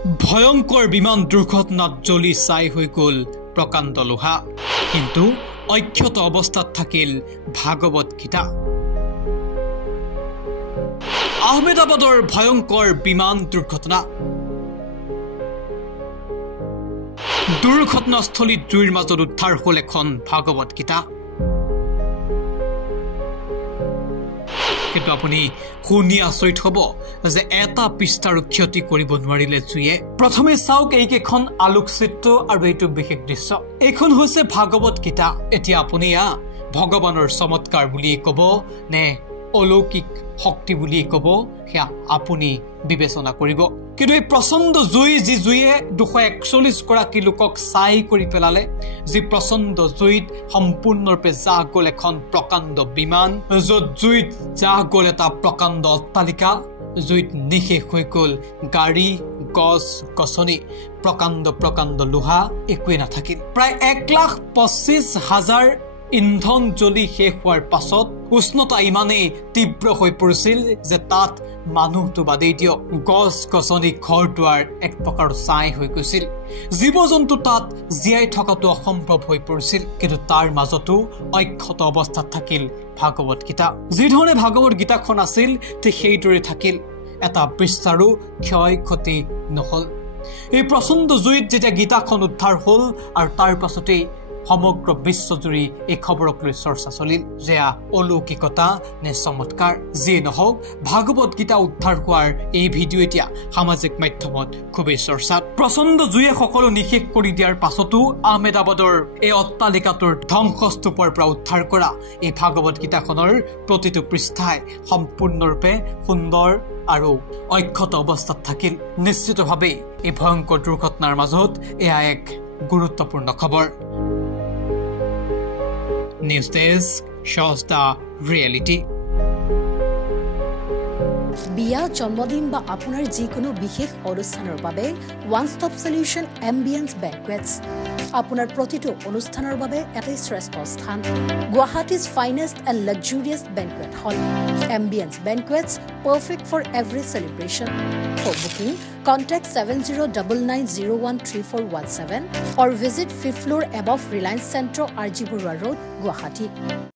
ভয়ঙ্কৰ বিমান দুৰ্ঘটনাত জ্বলি ছাই হৈ গ'ল প্ৰকাণ্ড লোহা কিন্তু অক্ষত অৱস্থাত থাকিল ভাগৱত গীতা আহমেদাবাদৰ ভয়ঙ্কৰ বিমান দুৰ্ঘটনা দুৰ্ঘটনাস্থলীত জুইৰ মাজত উদ্ধাৰ হ'ল এখন ভাগৱত গীতা কিন্তু আপুনি শুনি আচৰিত হ'ব যে এটা পৃষ্ঠাৰো ক্ষতি কৰিব নোৱাৰিলে জুয়ে প্ৰথমে চাওক এইকেইখন আলোকচিত্ৰ আৰু এইটো বিশেষ দৃশ্য এইখন হৈছে ভাগৱত গীতা এতিয়া আপুনি ভগৱানৰ চমৎকাৰ বুলি ক'ব নে অলৌকিক শক্তি বুলি ক'ব সেয়া আপুনি বিবেচনা কৰিব কিন্তু এই প্ৰচণ্ড জুই যি জুয়ে 241 গৰাকী লোকক ছাই কৰি পেলালে যি প্ৰচণ্ড জুইত সম্পূৰ্ণৰূপে জাহ গ'ল এখন প্ৰকাণ্ড বিমান য'ত জুইত জাহ গ'ল এটা প্ৰকাণ্ড অট্টালিকা জুইত নিশেষ হৈ গ'ল গাড়ী গছ গছনি প্ৰকাণ্ড লোহা একোৱে নাথাকিল প্ৰায় 1,25,000 ইন্ধন জ্বলি শেষ হোৱাৰ পাছত উষ্ণতা ইমানেই তীব্ৰ হৈ পৰিছিল যে তাত মানুহটো বাদেই দিয়ক গছ গছনি ঘৰ দুৱাৰ এক প্ৰকাৰ ছাই হৈ গৈছিল জীৱ জন্তু তাত জীয়াই থকাটো অসম্ভৱ হৈ পৰিছিল কিন্তু তাৰ মাজতো অক্ষত অৱস্থাত থাকিল ভাগৱত গীতা যিধৰণে ভাগৱত গীতাখন আছিল ঠিক সেইদৰে থাকিল এটা পৃষ্ঠাৰো ক্ষয় ক্ষতি নহ'ল এই প্ৰচণ্ড জুইত যেতিয়া গীতাখন উদ্ধাৰ হ'ল আৰু তাৰ পাছতেই সমগ্ৰ বিশ্বজুৰি এই খবৰক লৈ চৰ্চা চলিল যে অলৌকিকতা নে চমৎকাৰ যিয়ে নহওক ভাগৱত গীতা উদ্ধাৰ হোৱাৰ এই ভিডিঅ' এতিয়া সামাজিক মাধ্যমত খুবেই চৰ্চাত প্ৰচণ্ড জুয়ে সকলো নিশেষ কৰি দিয়াৰ পাছতো আহমেদাবাদৰ এই অট্টালিকাটোৰ ধ্বংসস্তূপৰ পৰা উদ্ধাৰ কৰা এই ভাগৱত গীতাখনৰ প্ৰতিটো পৃষ্ঠাই সম্পূৰ্ণৰূপে সুন্দৰ আৰু অক্ষত অৱস্থাত থাকিল নিশ্চিতভাৱে এই ভয়ংকৰ দুৰ্ঘটনাৰ মাজত এয়া এক গুৰুত্বপূৰ্ণ খবৰ News Desk shows the reality. বিয়া জন্মদিন বা আপোনাৰ যিকোনো বিশেষ অনুষ্ঠানৰ বাবে one stop solution Ambience Banquets আপোনাৰ প্ৰতিটো অনুষ্ঠানৰ বাবে এটা শ্ৰেষ্ঠ স্থান গুৱাহাটীৰ finest and luxurious banquet hall Ambience Banquets perfect for every celebration. For booking, contact 7099013417 or visit 5th floor above Reliance Centro, RG Burwa Road, Guwahati.